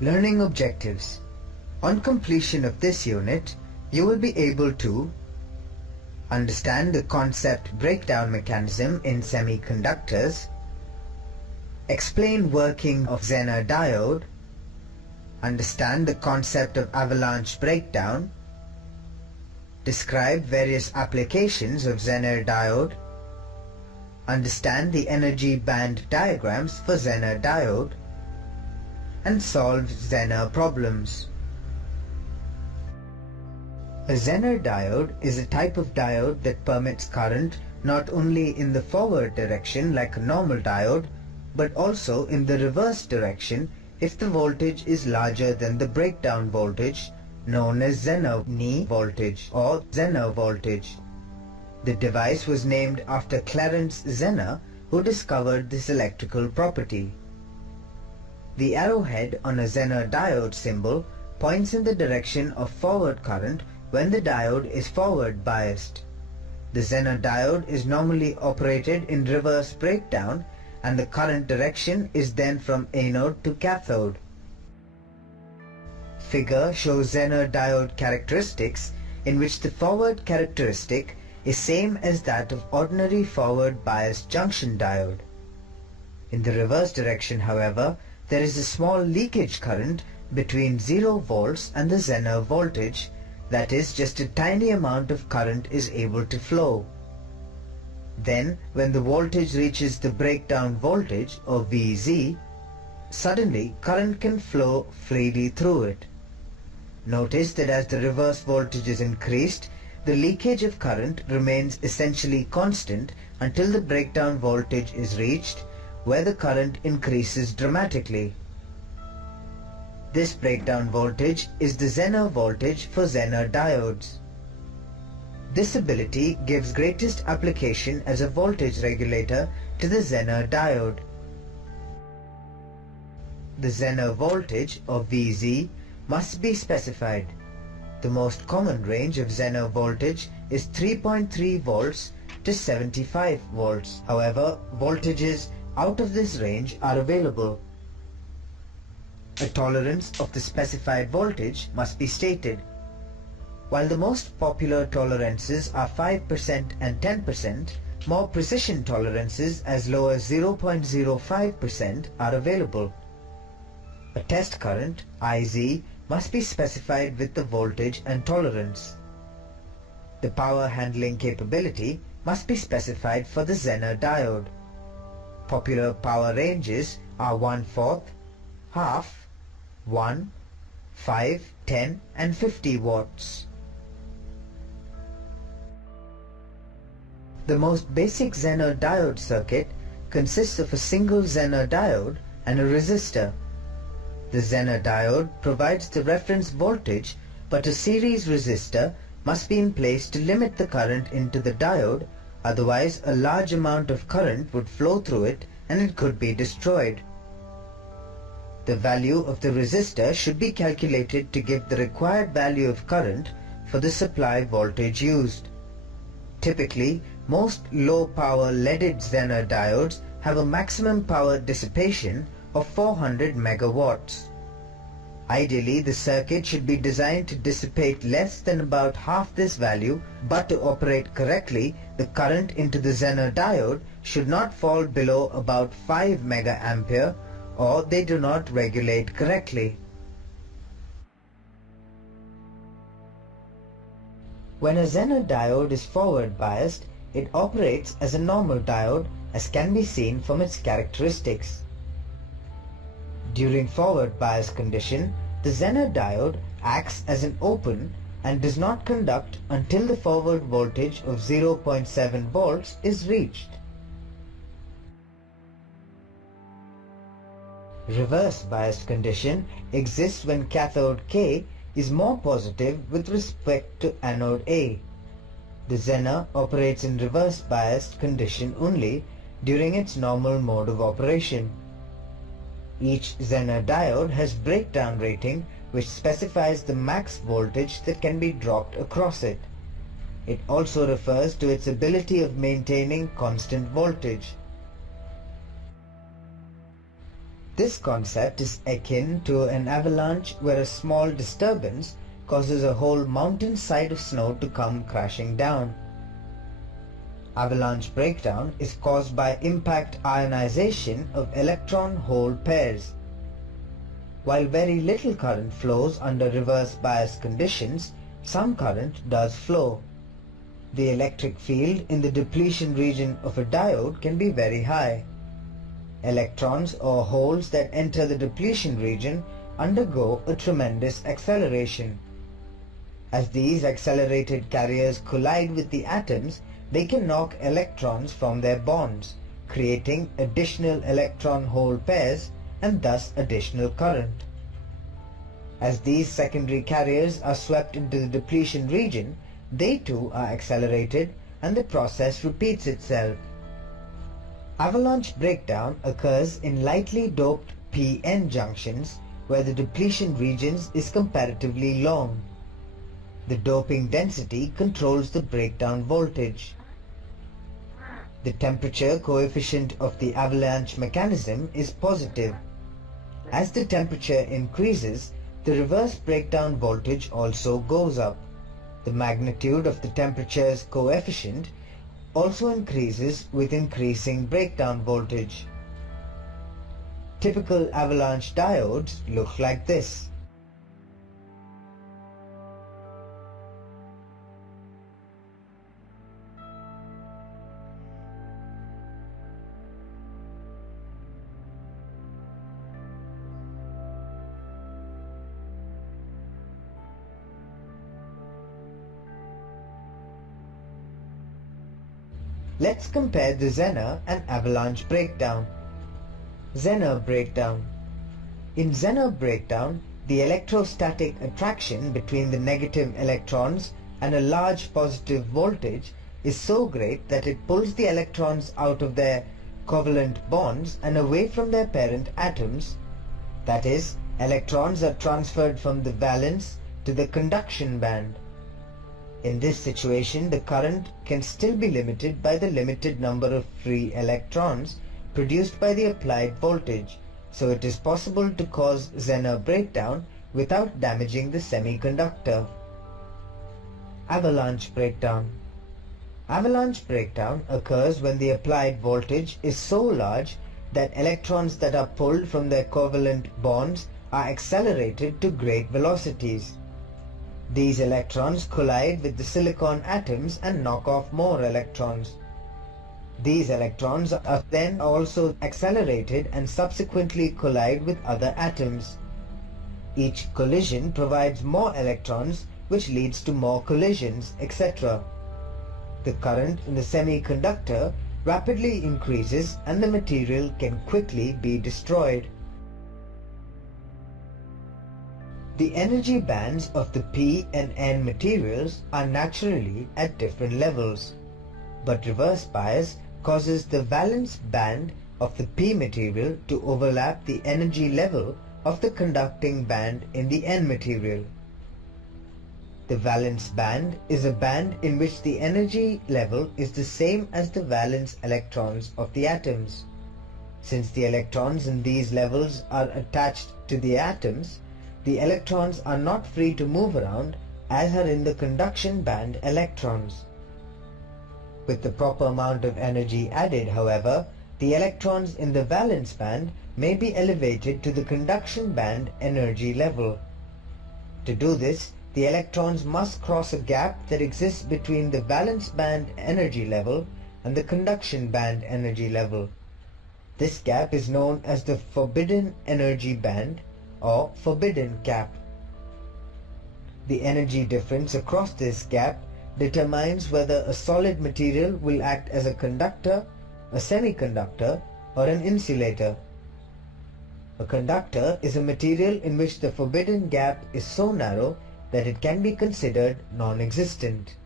Learning objectives. On completion of this unit, you will be able to understand the concept breakdown mechanism in semiconductors, explain working of Zener diode, understand the concept of avalanche breakdown, describe various applications of Zener diode, understand the energy band diagrams for Zener diode, and solve Zener problems. A Zener diode is a type of diode that permits current not only in the forward direction like a normal diode, but also in the reverse direction if the voltage is larger than the breakdown voltage, known as Zener voltage or Zener voltage. The device was named after Clarence Zener, who discovered this electrical property. The arrowhead on a Zener diode symbol points in the direction of forward current when the diode is forward biased. The Zener diode is normally operated in reverse breakdown, and the current direction is then from anode to cathode. Figure shows Zener diode characteristics in which the forward characteristic is same as that of ordinary forward biased junction diode. In the reverse direction, however, there is a small leakage current between 0 volts and the Zener voltage, that is, just a tiny amount of current is able to flow. Then, when the voltage reaches the breakdown voltage or VZ, suddenly current can flow freely through it. Notice that as the reverse voltage is increased, the leakage of current remains essentially constant until the breakdown voltage is reached, where the current increases dramatically. This breakdown voltage is the Zener voltage for Zener diodes. This ability gives greatest application as a voltage regulator to the Zener diode. The Zener voltage or VZ must be specified. The most common range of Zener voltage is 3.3 volts to 75 volts. However, voltages out of this range are available. A tolerance of the specified voltage must be stated. While the most popular tolerances are 5% and 10%, more precision tolerances as low as 0.05% are available. A test current, IZ, must be specified with the voltage and tolerance. The power handling capability must be specified for the Zener diode. Popular power ranges are 1/4, half, 1, 5, 10 and 50 watts. The most basic Zener diode circuit consists of a single Zener diode and a resistor. The Zener diode provides the reference voltage, but a series resistor must be in place to limit the current into the diode, otherwise a large amount of current would flow through it and it could be destroyed. The value of the resistor should be calculated to give the required value of current for the supply voltage used. Typically, most low-power leaded Zener diodes have a maximum power dissipation of 400 megawatts. Ideally, the circuit should be designed to dissipate less than about half this value, but to operate correctly, the current into the Zener diode should not fall below about 5 mega-ampere, or they do not regulate correctly. When a Zener diode is forward biased, it operates as a normal diode, as can be seen from its characteristics. During forward bias condition, the Zener diode acts as an open and does not conduct until the forward voltage of 0.7 volts is reached. Reverse biased condition exists when cathode K is more positive with respect to anode A. The Zener operates in reverse biased condition only during its normal mode of operation. Each Zener diode has breakdown rating which specifies the max voltage that can be dropped across it. It also refers to its ability of maintaining constant voltage. This concept is akin to an avalanche where a small disturbance causes a whole mountainside of snow to come crashing down. Avalanche breakdown is caused by impact ionization of electron-hole pairs. While very little current flows under reverse bias conditions, some current does flow. The electric field in the depletion region of a diode can be very high. Electrons or holes that enter the depletion region undergo a tremendous acceleration. As these accelerated carriers collide with the atoms, they can knock electrons from their bonds, creating additional electron-hole pairs and thus additional current. As these secondary carriers are swept into the depletion region, they too are accelerated and the process repeats itself. Avalanche breakdown occurs in lightly doped p-n junctions where the depletion regions is comparatively long. The doping density controls the breakdown voltage. The temperature coefficient of the avalanche mechanism is positive. As the temperature increases, the reverse breakdown voltage also goes up. The magnitude of the temperature's coefficient also increases with increasing breakdown voltage. Typical avalanche diodes look like this. Let's compare the Zener and avalanche breakdown. Zener breakdown. In Zener breakdown, the electrostatic attraction between the negative electrons and a large positive voltage is so great that it pulls the electrons out of their covalent bonds and away from their parent atoms. That is, electrons are transferred from the valence to the conduction band. In this situation, the current can still be limited by the limited number of free electrons produced by the applied voltage, so it is possible to cause Zener breakdown without damaging the semiconductor. Avalanche breakdown. Avalanche breakdown occurs when the applied voltage is so large that electrons that are pulled from their covalent bonds are accelerated to great velocities. These electrons collide with the silicon atoms and knock off more electrons. These electrons are then also accelerated and subsequently collide with other atoms. Each collision provides more electrons, which leads to more collisions, etc. The current in the semiconductor rapidly increases and the material can quickly be destroyed. The energy bands of the P and N materials are naturally at different levels, but reverse bias causes the valence band of the P material to overlap the energy level of the conducting band in the N material. The valence band is a band in which the energy level is the same as the valence electrons of the atoms. Since the electrons in these levels are attached to the atoms, the electrons are not free to move around as are in the conduction band electrons. With the proper amount of energy added, however, the electrons in the valence band may be elevated to the conduction band energy level. To do this, the electrons must cross a gap that exists between the valence band energy level and the conduction band energy level. This gap is known as the forbidden energy band or forbidden gap. The energy difference across this gap determines whether a solid material will act as a conductor, a semiconductor, or an insulator. A conductor is a material in which the forbidden gap is so narrow that it can be considered non-existent.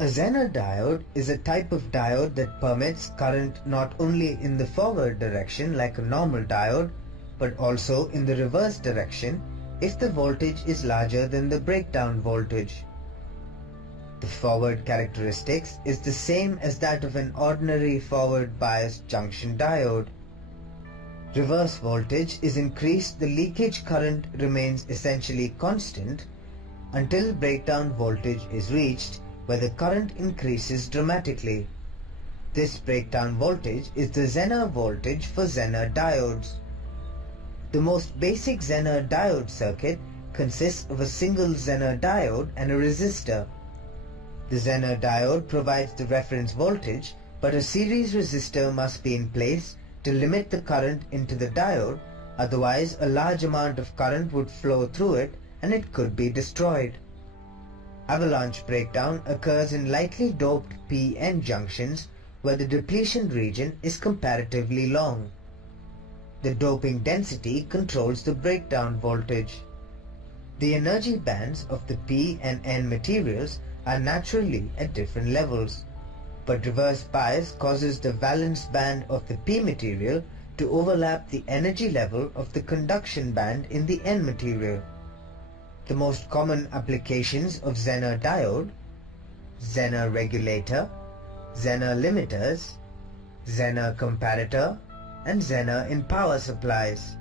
A Zener diode is a type of diode that permits current not only in the forward direction like a normal diode, but also in the reverse direction if the voltage is larger than the breakdown voltage. The forward characteristics is the same as that of an ordinary forward biased junction diode. Reverse voltage is increased, the leakage current remains essentially constant until breakdown voltage is reached, where the current increases dramatically. This breakdown voltage is the Zener voltage for Zener diodes. The most basic Zener diode circuit consists of a single Zener diode and a resistor. The Zener diode provides the reference voltage, but a series resistor must be in place to limit the current into the diode, otherwise a large amount of current would flow through it and it could be destroyed. Avalanche breakdown occurs in lightly doped p-n junctions where the depletion region is comparatively long. The doping density controls the breakdown voltage. The energy bands of the p and n materials are naturally at different levels, but reverse bias causes the valence band of the p material to overlap the energy level of the conduction band in the n material. The most common applications of Zener diode: Zener regulator, Zener limiters, Zener comparator, and Zener in power supplies.